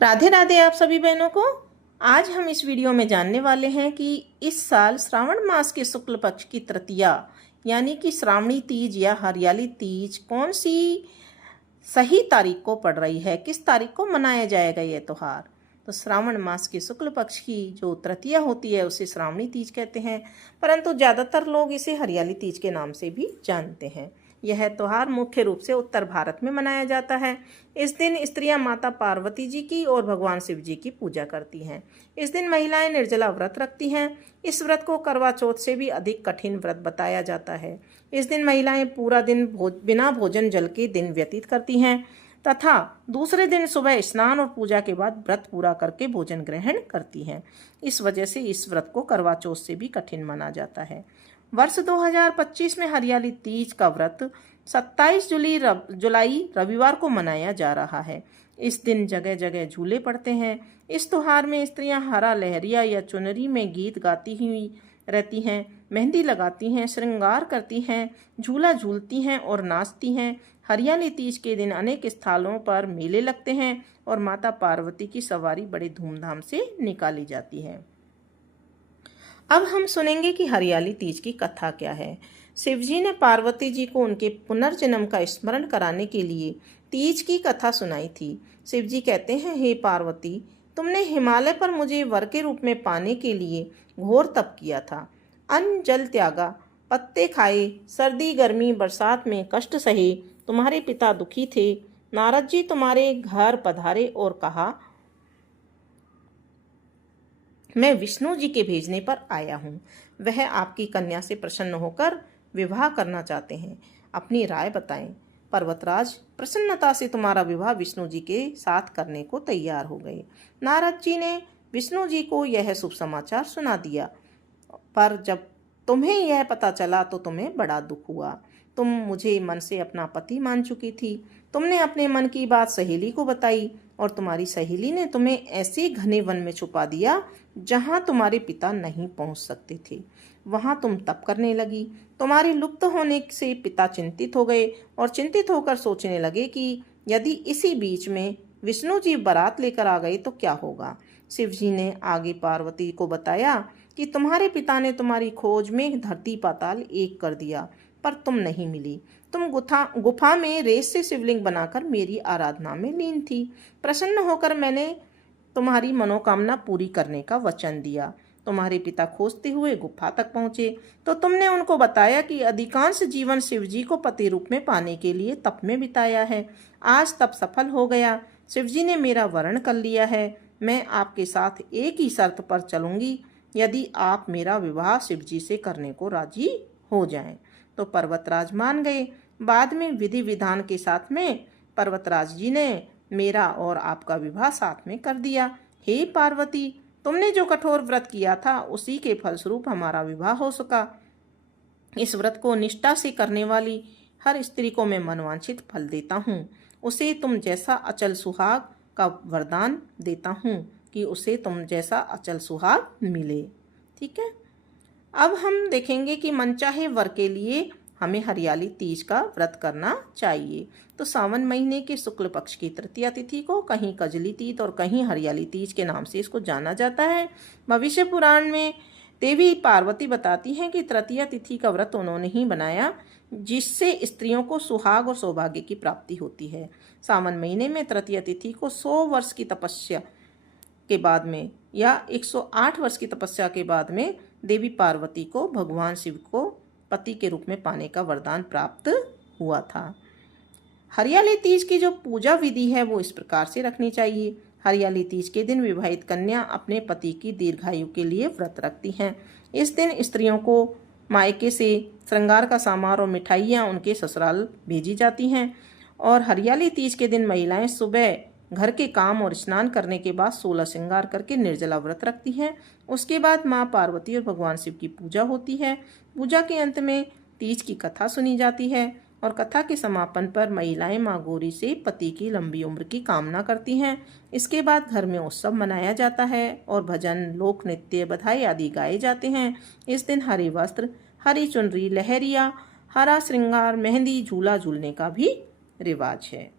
राधे राधे आप सभी बहनों को। आज हम इस वीडियो में जानने वाले हैं कि इस साल श्रावण मास के शुक्ल पक्ष की तृतीया यानी कि श्रावणी तीज या हरियाली तीज कौन सी सही तारीख को पड़ रही है, किस तारीख को मनाया जाएगा ये त्यौहार। तो श्रावण मास के शुक्ल पक्ष की जो तृतीया होती है उसे श्रावणी तीज कहते हैं, परंतु ज़्यादातर लोग इसे हरियाली तीज के नाम से भी जानते हैं। यह त्यौहार मुख्य रूप से उत्तर भारत में मनाया जाता है। इस दिन स्त्रियां माता पार्वती जी की और भगवान शिव जी की पूजा करती हैं। इस दिन महिलाएं निर्जला व्रत रखती हैं। इस व्रत को करवा चौथ से भी अधिक कठिन व्रत बताया जाता है। इस दिन महिलाएं पूरा दिन बिना भोजन जल के दिन व्यतीत करती हैं तथा दूसरे दिन सुबह स्नान और पूजा के बाद व्रत पूरा करके भोजन ग्रहण करती हैं। इस वजह से इस व्रत को करवा चौथ से भी कठिन माना जाता है। वर्ष 2025 में हरियाली तीज का व्रत 27 जुलाई रविवार को मनाया जा रहा है। इस दिन जगह जगह झूले पड़ते हैं। इस त्योहार में स्त्रियां हरा लहरिया या चुनरी में गीत गाती हुई रहती हैं, मेहंदी लगाती हैं, श्रृंगार करती हैं, झूला झूलती हैं और नाचती हैं। हरियाली तीज के दिन अनेक स्थलों पर मेले लगते हैं और माता पार्वती की सवारी बड़े धूमधाम से निकाली जाती है। अब हम सुनेंगे कि हरियाली तीज की कथा क्या है। शिवजी ने पार्वती जी को उनके पुनर्जन्म का स्मरण कराने के लिए तीज की कथा सुनाई थी। शिवजी कहते हैं, हे पार्वती, तुमने हिमालय पर मुझे वर के रूप में पाने के लिए घोर तप किया था। अन्न जल त्यागा, पत्ते खाए, सर्दी गर्मी बरसात में कष्ट सहे। तुम्हारे पिता दुखी थे। नारद जी तुम्हारे घर पधारे और कहा, मैं विष्णु जी के भेजने पर आया हूँ। वह आपकी कन्या से प्रसन्न होकर विवाह करना चाहते हैं। अपनी राय बताएं। पर्वतराज प्रसन्नता से तुम्हारा विवाह विष्णु जी के साथ करने को तैयार हो गए। नारद जी ने विष्णु जी को यह शुभ समाचार सुना दिया, पर जब तुम्हें यह पता चला तो तुम्हें बड़ा दुख हुआ। तुम मुझे मन से अपना पति मान चुकी थी। तुमने अपने मन की बात सहेली को बताई और तुम्हारी सहेली ने तुम्हें ऐसे घने वन में छुपा दिया जहां तुम्हारे पिता नहीं पहुंच सकते थे। वहां तुम तप करने लगी। तुम्हारे लुप्त होने से पिता चिंतित हो गए और चिंतित होकर सोचने लगे कि यदि इसी बीच में विष्णु जी बारात लेकर आ गए तो क्या होगा। शिव जी ने आगे पार्वती को बताया कि तुम्हारे पिता ने तुम्हारी खोज में धरती पाताल एक कर दिया, पर तुम नहीं मिली। तुम गुफा में रेत से शिवलिंग बनाकर मेरी आराधना में लीन थी। प्रसन्न होकर मैंने तुम्हारी मनोकामना पूरी करने का वचन दिया। तुम्हारे पिता खोजते हुए गुफा तक पहुंचे तो तुमने उनको बताया कि अधिकांश जीवन शिवजी को पति रूप में पाने के लिए तप में बिताया है। आज तप सफल हो गया। शिवजी ने मेरा वरण कर लिया है। मैं आपके साथ एक ही शर्त पर चलूंगी, यदि आप मेरा विवाह शिवजी से करने को राजी हो जाएं। तो पर्वतराज मान गए। बाद में विधि विधान के साथ में पर्वतराज जी ने मेरा और आपका विवाह साथ में कर दिया। हे पार्वती, तुमने जो कठोर व्रत किया था उसी के फलस्वरूप हमारा विवाह हो सका। इस व्रत को निष्ठा से करने वाली हर स्त्री को मैं मनवांछित फल देता हूँ। उसे तुम जैसा अचल सुहाग का वरदान देता हूँ कि उसे तुम जैसा अचल सुहाग मिले। ठीक है। अब हम देखेंगे कि मनचाहे वर के लिए हमें हरियाली तीज का व्रत करना चाहिए। तो सावन महीने के शुक्ल पक्ष की तृतीया तिथि को कहीं कजली तीज और कहीं हरियाली तीज के नाम से इसको जाना जाता है। भविष्य पुराण में देवी पार्वती बताती हैं कि तृतीया तिथि का व्रत उन्होंने ही बनाया जिससे स्त्रियों को सुहाग और सौभाग्य की प्राप्ति होती है। सावन महीने में तृतीया तिथि को 100 वर्ष की तपस्या के बाद में या 108 वर्ष की तपस्या के बाद में देवी पार्वती को भगवान शिव को पति के रूप में पाने का वरदान प्राप्त हुआ था। हरियाली तीज की जो पूजा विधि है वो इस प्रकार से रखनी चाहिए। हरियाली तीज के दिन विवाहित कन्या अपने पति की दीर्घायु के लिए व्रत रखती हैं। इस दिन स्त्रियों को मायके से श्रृंगार का सामान और मिठाइयाँ उनके ससुराल भेजी जाती हैं। और हरियाली तीज के दिन महिलाएं सुबह घर के काम और स्नान करने के बाद 16 श्रृंगार करके निर्जला व्रत रखती हैं। उसके बाद माँ पार्वती और भगवान शिव की पूजा होती है। पूजा के अंत में तीज की कथा सुनी जाती है और कथा के समापन पर महिलाएं माँ गौरी से पति की लंबी उम्र की कामना करती हैं। इसके बाद घर में उत्सव मनाया जाता है और भजन, लोक नृत्य, बधाई आदि गाए जाते हैं। इस दिन हरे वस्त्र, हरी चुनरी, लहरिया, हरा श्रृंगार, मेहंदी, झूला झूलने का भी रिवाज है।